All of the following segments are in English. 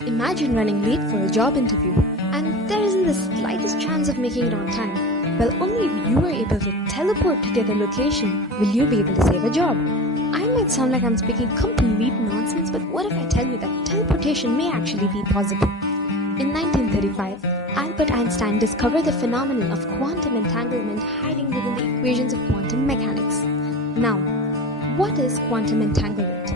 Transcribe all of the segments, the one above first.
Imagine running late for a job interview and there isn't the slightest chance of making it on time. Well, only if you are able to teleport to the other location will you be able to save a job. I might sound like I'm speaking complete nonsense, but what if I tell you that teleportation may actually be possible? In 1935, Albert Einstein discovered the phenomenon of quantum entanglement hiding within the equations of quantum mechanics. Now, what is quantum entanglement?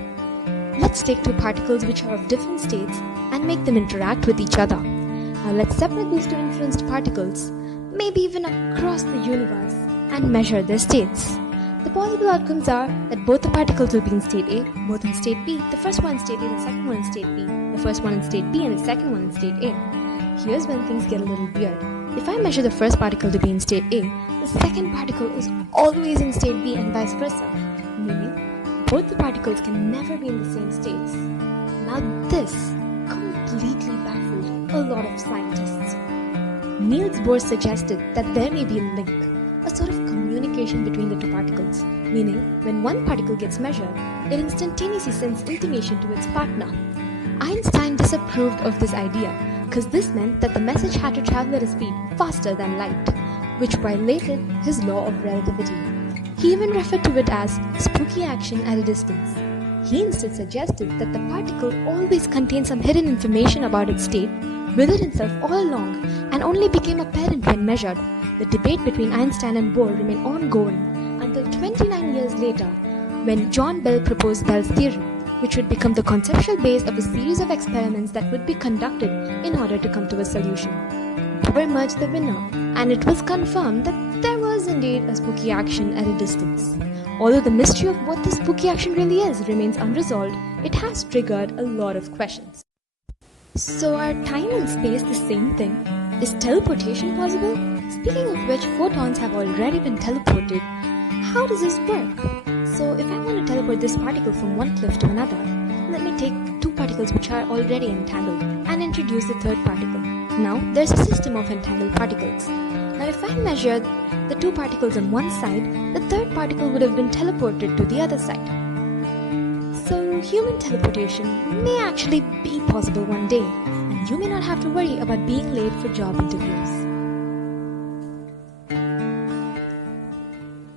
Let's take two particles which are of different states and make them interact with each other. Now let's separate these two influenced particles, maybe even across the universe, and measure their states. The possible outcomes are that both the particles will be in state A, both in state B, the first one in state A, the second one in state B, the first one in state B, and the second one in state A. Here's when things get a little weird. If I measure the first particle to be in state A, the second particle is always in state B and vice versa, meaning both the particles can never be in the same states. Now this completely baffled a lot of scientists. Niels Bohr suggested that there may be a link, a sort of communication between the two particles, meaning when one particle gets measured, it instantaneously sends intimation to its partner. Einstein disapproved of this idea because this meant that the message had to travel at a speed faster than light, which violated his law of relativity. He even referred to it as spooky action at a distance. He instead suggested that the particle always contained some hidden information about its state within itself all along and only became apparent when measured. The debate between Einstein and Bohr remained ongoing until 29 years later when John Bell proposed Bell's theorem, which would become the conceptual base of a series of experiments that would be conducted in order to come to a solution. Bohr emerged the winner, and it was confirmed that there was indeed a spooky action at a distance. Although the mystery of what this spooky action really is remains unresolved, it has triggered a lot of questions. So are time and space the same thing? Is teleportation possible? Speaking of which, photons have already been teleported. How does this work? So if I want to teleport this particle from one cliff to another, let me take two particles which are already entangled and introduce the third particle. Now there's a system of entangled particles. Now if I measured the two particles on one side, the third particle would have been teleported to the other side. So human teleportation may actually be possible one day, and you may not have to worry about being late for job interviews.